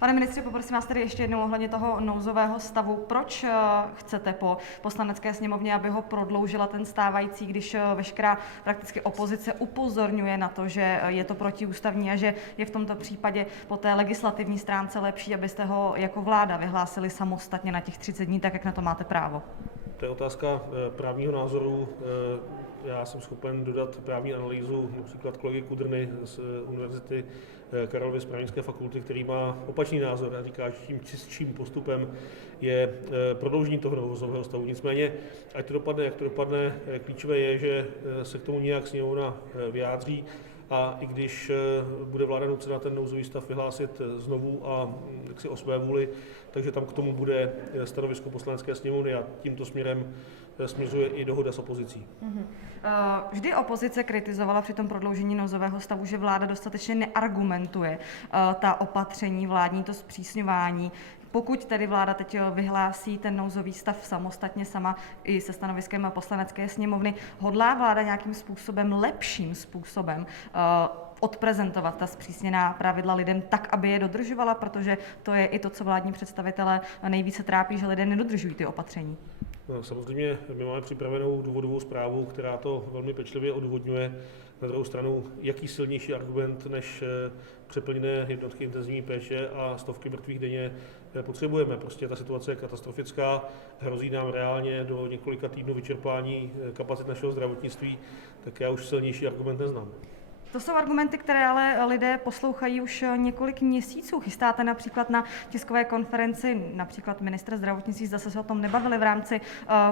Pane ministře, poprosím vás tedy ještě jednou ohledně toho nouzového stavu. Proč chcete po Poslanecké sněmovně, aby ho prodloužila ten stávající, když veškerá prakticky opozice upozorňuje na to, že je to protiústavní a že je v tomto případě po té legislativní stránce lepší, abyste ho jako vláda vyhlásili samostatně na těch 30 dní, tak jak na to máte právo? To je otázka právního názoru. Já jsem schopen dodat právní analýzu například kolegy Kudrny z Univerzity Karlovy z právnické fakulty, který má opačný názor a říká, že tím čistším postupem je prodloužení toho nouzového stavu. Nicméně, ať to dopadne, jak to dopadne, klíčové je, že se k tomu nějak sněmovna vyjádří. A i když bude vláda nucena ten nouzový stav vyhlásit znovu a jaksi o své vůli, takže tam k tomu bude stanovisko Poslanecké sněmovny a tímto směrem směřuje i dohoda s opozicí. Vždy opozice kritizovala při tom prodloužení nouzového stavu, že vláda dostatečně neargumentuje ta opatření vládní, to zpřísňování. Pokud tedy vláda teď vyhlásí ten nouzový stav samostatně sama i se stanoviskem Poslanecké sněmovny, hodlá vláda nějakým způsobem, lepším způsobem odprezentovat ta zpřísněná pravidla lidem tak, aby je dodržovala, protože to je i to, co vládní představitelé nejvíce trápí, že lidé nedodržují ty opatření. No, samozřejmě my máme připravenou důvodovou zprávu, která to velmi pečlivě odůvodňuje. Na druhou stranu, jaký silnější argument než přeplněné jednotky intenzivní péče a stovky mrtvých denně potřebujeme. Prostě ta situace je katastrofická, hrozí nám reálně do několika týdnů vyčerpání kapacit našeho zdravotnictví, tak já už silnější argument neznám. To jsou argumenty, které ale lidé poslouchají už několik měsíců. Chystáte například na tiskové konferenci, například ministr zdravotnictví, zase se o tom nebavili v rámci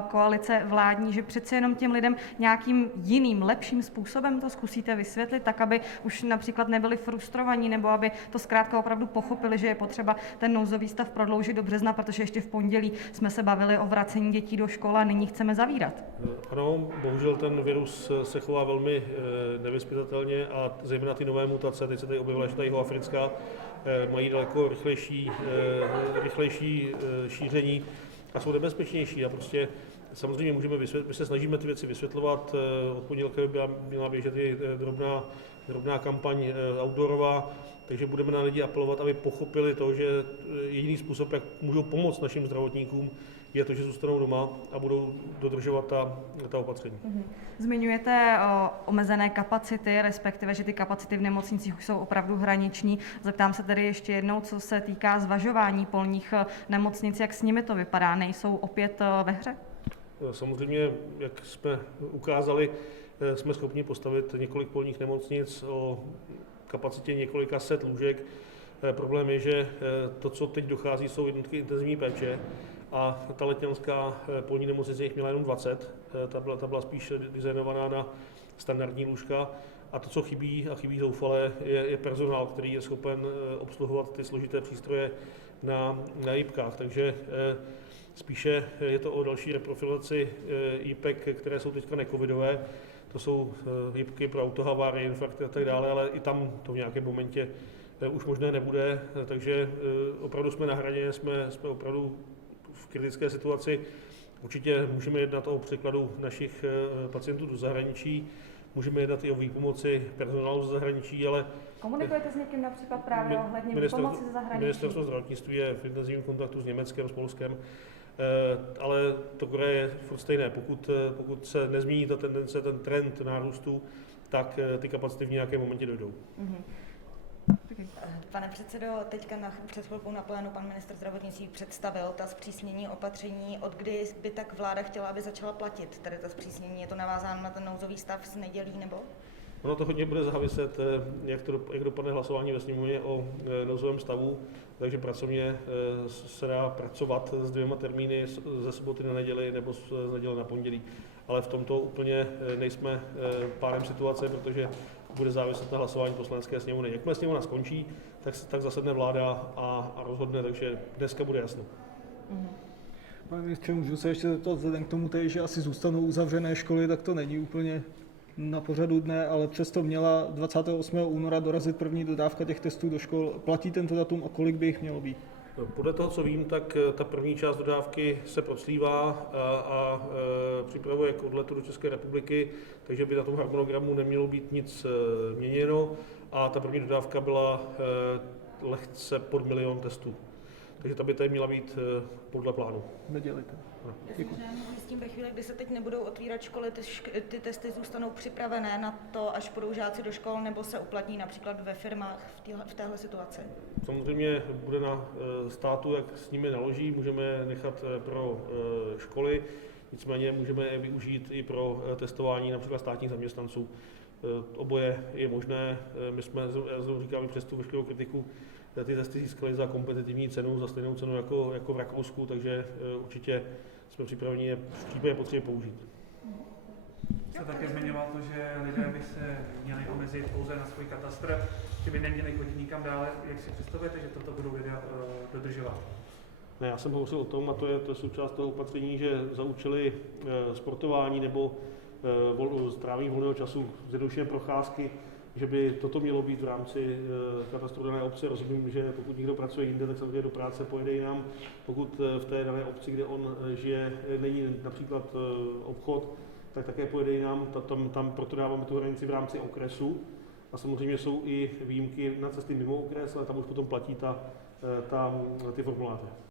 koalice vládní, že přece jenom těm lidem nějakým jiným, lepším způsobem to zkusíte vysvětlit, tak aby už například nebyli frustrovaní, nebo aby to zkrátka opravdu pochopili, že je potřeba ten nouzový stav prodloužit do března, protože ještě v pondělí jsme se bavili o vracení dětí do škol a nyní chceme zavírat. Ano, bohužel ten virus se chová velmi nevyzpytatelně a zejména ty nové mutace, teď se tady objevila ještě ta jihoafrická, mají daleko rychlejší šíření a jsou nebezpečnější. A prostě samozřejmě my se snažíme ty věci vysvětlovat. Od pondělka by měla běžet i drobná kampaň outdoorová, takže budeme na lidi apelovat, aby pochopili to, že jediný způsob, jak můžou pomoct našim zdravotníkům, je to, že zůstanou doma a budou dodržovat ta opatření. Zmiňujete omezené kapacity, respektive, že ty kapacity v nemocnicích už jsou opravdu hraniční. Zeptám se tedy ještě jednou, co se týká zvažování polních nemocnic, jak s nimi to vypadá? Nejsou opět ve hře? Samozřejmě, jak jsme ukázali, jsme schopni postavit několik polních nemocnic o kapacitě několika set lůžek. Problém je, že to, co teď dochází, jsou jednotky intenzivní péče a ta letňanská polní nemocnice jich měla jenom 20. Ta byla spíš designovaná na standardní lůžka. A to, co chybí a chybí zoufale, je personál, který je schopen obsluhovat ty složité přístroje na jipkách. Takže spíše je to o další reprofilaci jipek, které jsou teďka necovidové. To jsou jipky pro autohavárie, infarkty a tak dále, ale i tam to v nějakém momentě už možné nebude. Takže opravdu jsme na hraně, jsme opravdu v kritické situaci. Určitě můžeme jednat o překladu našich pacientů do zahraničí, můžeme jednat i o výpomoci personálu ze zahraničí, ale... Komunikujete s někým například právě ohledně výpomoci ze zahraničí? Ministerstvo zdravotnictví je v intenzivním kontaktu s Německem, s Polskem, ale to je furt stejné. Pokud se nezmění ta tendence, ten trend nárůstu, tak ty kapacity v nějakém momentě dojdou. Pane předsedo, teďka před chvilkou na plénu pan ministr zdravotnictví představil ta zpřísnění opatření, od kdy by tak vláda chtěla, aby začala platit, tedy ta zpřísnění, je to navázáno na ten nouzový stav z nedělí nebo? Ono to hodně bude záviset, jak dopadne hlasování ve sněmovně o nouzovém stavu, takže pracovně se dá pracovat s 2 termíny ze soboty na neděli nebo z neděle na pondělí. Ale v tomto úplně nejsme pádem situace, protože bude záviset na hlasování Poslanecké sněmovny. Jakmile sněmovna skončí, tak zasedne vláda a rozhodne, takže dneska bude jasno. Pane ministře, můžu se ještě zeptat, vzhledem k tomu, že asi zůstanou uzavřené školy, tak to není úplně na pořadu dne, ale přesto měla 28. února dorazit první dodávka těch testů do škol. Platí tento datum a kolik by jich mělo být? Podle toho, co vím, tak ta první část dodávky se proclívá a připravuje k odletu do České republiky, takže by na tom harmonogramu nemělo být nic měněno a ta první dodávka byla lehce pod 1 000 000 testů. Takže ta by tady měla být podle plánu. Nedělejte. Děkuji. S tím ve chvíli, kdy se teď nebudou otvírat školy, ty testy zůstanou připravené na to, až půjdou žáci do škol, nebo se uplatní například ve firmách v téhle situaci? Samozřejmě bude na státu, jak s nimi naloží, můžeme je nechat pro školy, nicméně můžeme je využít i pro testování například státních zaměstnanců. Oboje je možné, my jsme, já znovu říkám, i přes tu veškerou kritiku, ty testy získali za kompetitivní cenu, za stejnou cenu jako v Rakousku, takže určitě jsme připraveni je v případě potřeby použít. Jste také zmiňoval to, že lidé by se měli omezit pouze na svůj katastr, že by neměli chodit nikam dále. Jak si představujete, že toto budou lidé dodržovat? Ne, já jsem hovořil o tom, a to je součást toho opatření, že za účely sportování nebo strávení volného času, zjednodušené procházky, že by toto mělo být v rámci katastru dané obce. Rozumím, že pokud někdo pracuje jinde, tak samozřejmě do práce pojede jinam. Pokud v té dané obci, kde on žije, není například obchod, tak také pojede jinam. Tam proto dáváme tu hranici v rámci okresu. A samozřejmě jsou i výjimky na cesty mimo okres, ale tam už potom platí ty formuláře.